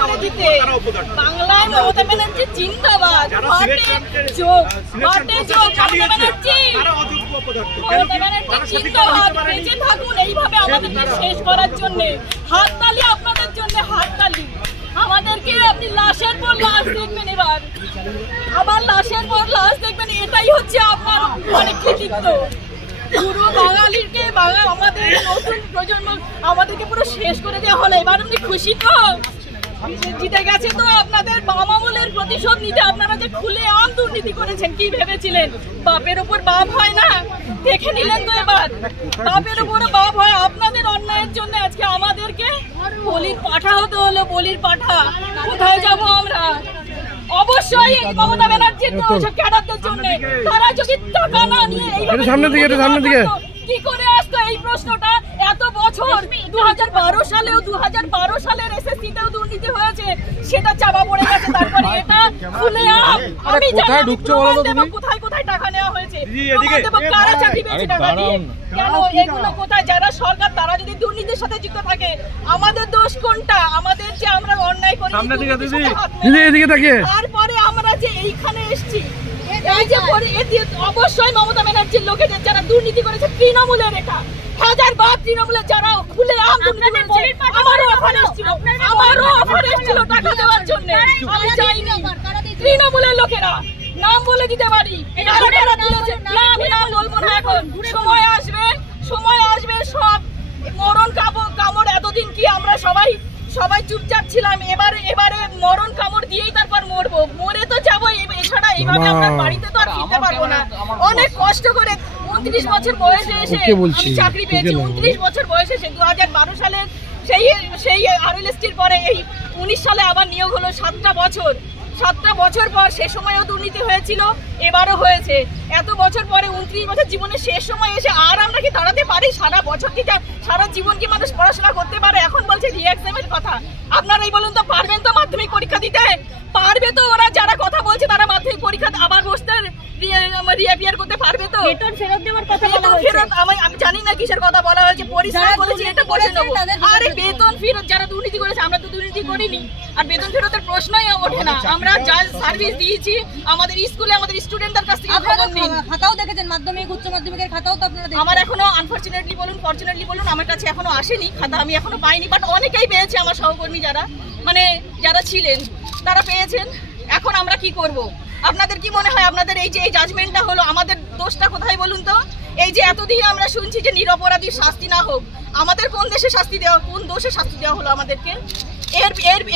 করে দিতে। বাংলায় মমতা ব্যানার্জি জিন্দাবাদ, ভোটে যোগ, ভোটে যোগ, মমতা ব্যানার্জি, মমতা ব্যানার্জি জিন্দাবাদ। বেঁচে থাকুন এইভাবে আমাদেরকে শেষ করার জন্য। হাততালি আপনাদের জন্য, হাততালি। আমাদেরকে আপনি লাশের পর লাশ দেখবেন, এবার আবার লাশের পর লাশ দেখবেন। এটাই হচ্ছে আপনার অনেক কৃতিত্ব। পুরো বাঙালিকে আমাদের নতুন প্রজন্ম আমাদেরকে পুরো শেষ করে দেওয়া হলো। এবার আপনি খুশি তো? জিতে গেছে তো। আপনাদের বাম আমলের প্রতিশোধ নিতে আপনারা যে খুলে আম দুর্নীতি করেছেন, কি ভেবেছিলেন বাপের উপর বাপ হয় না? দেখে নিলেন তো এবার বাপের উপর বাপ হয়। আপনাদের অন্যায়ের জন্য আজকে আমাদেরকে বলির পাঠা হতে হলো, বলির পাঠা। কোথায় যাব আমরা? অবশ্যই মমতা ব্যানার্জির ক্যাডারদের জন্য। তারা যদি টাকা না নিয়ে সামনের দিকে কি করে আসতো এই প্রশ্নটা এত বছর? 2012 সালেও 2012 সালের এসএসসিতেও দুর্নীতি হয়েছে, সেটা চাপা পড়ে গেছে। তারপরে এটা খুলে আমি কোথায় ঢুকছো বলো তো তুমি? কোথায় কোথায় টাকা নেওয়া হয়েছে, কারা চাকরি পেয়েছে টাকা দিয়ে? কেন এগুলো কোথায়? যারা সরকার তারা যদি দুর্নীতির সাথে যুক্ত থাকে, আমাদের দোষ কোনটা? আমাদের যে আমরা অন্যায় করি, তারপরে আমরা যে এইখানে এসেছি, এই যে অবশ্যই মমতা ব্যানার্জির লোকেদের যারা দুর্নীতি করেছে, তৃণমূলের, এটা হাজারবার তৃণমূলের যারা খুলে আমারও অফার এসেছিল টাকা দেওয়ার জন্য, আমি যাইনি। তৃণমূলের লোকেরা নাম বলে দিতে পারি, আমি নাম বলবো না এখন। সময় আসবে সব মরণ কামড়। এতদিন কি আমরা সবাই চুপচাপ ছিলাম? এবারে মরণ কামড় দিয়েই তারপর মরবো। মরে তো যাবো, এছাড়া এইভাবে আমরা বাড়িতে তো আর ফিরতে পারবো না। অনেক কষ্ট করে 29 বছর বয়সে এসে আমি চাকরি পেয়েছি। 29 বছর বয়সে এসে 2012 সালে সেই আরএলএসটির পরে এই 19 সালে আবার নিয়োগ হলো। 7টা বছর পর সে সময়ও দুর্নীতি হয়েছিল, এবারও হয়েছে। এত বছর পরে 29 বছর জীবনের শেষ সময় এসে আর আমরা কি দাঁড়াতে পারি? সারা বছর কি সারা জীবন কি মানুষ পড়াশোনা করতে পারে? এখন বলছে রিএক্সামের কথা। আপনারাই বলুন তো, পারবেন তো মাধ্যমিক পরীক্ষা দিতে? পারবে তো? ওরা যারা কথা বলছে তারা মাধ্যমিক পরীক্ষা আবার বসতে রিঅ্যাপিয়ার করতে পারবে তো? বেতন ফেরত দেওয়ার কথা বলা হয়েছে। আমি জানি না কিসের কথা বলা হয়েছে, পরিষ্কার বলেছি এটা বসে নেবো। আরে বেতন ফেরত যারা দুর্নীতি করেছে, আমরা তো দুর্নীতি করিনি, আর বেতন ফেরতের প্রশ্নই ওঠে না। আমরা যা সার্ভিস দিয়েছি আমাদের স্কুলে, আমাদের স্টুডেন্টদের কাছ থেকে খবর নিন। খাতাও দেখেছেন, মাধ্যমিক উচ্চ মাধ্যমিকের খাতাও তো আপনারা দেখেন। আমার এখনো আনফরচুনেটলি বলুন, ফরচুনেটলি বলুন, আমার কাছে এখনো আসেনি খাতা, আমি এখনো পাইনি। বাট অনেকেই পেয়েছে, আমার সহকর্মী যারা ছিলেন তারা পেয়েছেন। এখন আমরা কি করব? আপনাদের কি মনে হয় আপনাদের এই যে এই জাজমেন্টটা হলো, আমাদের দোষটা কোথায় বলুন তো? এই যে এতদিন আমরা শুনছি যে নিরপরাধীর শাস্তি না হোক, আমাদের কোন দোষে শাস্তি দেওয়া হলো আমাদেরকে? এর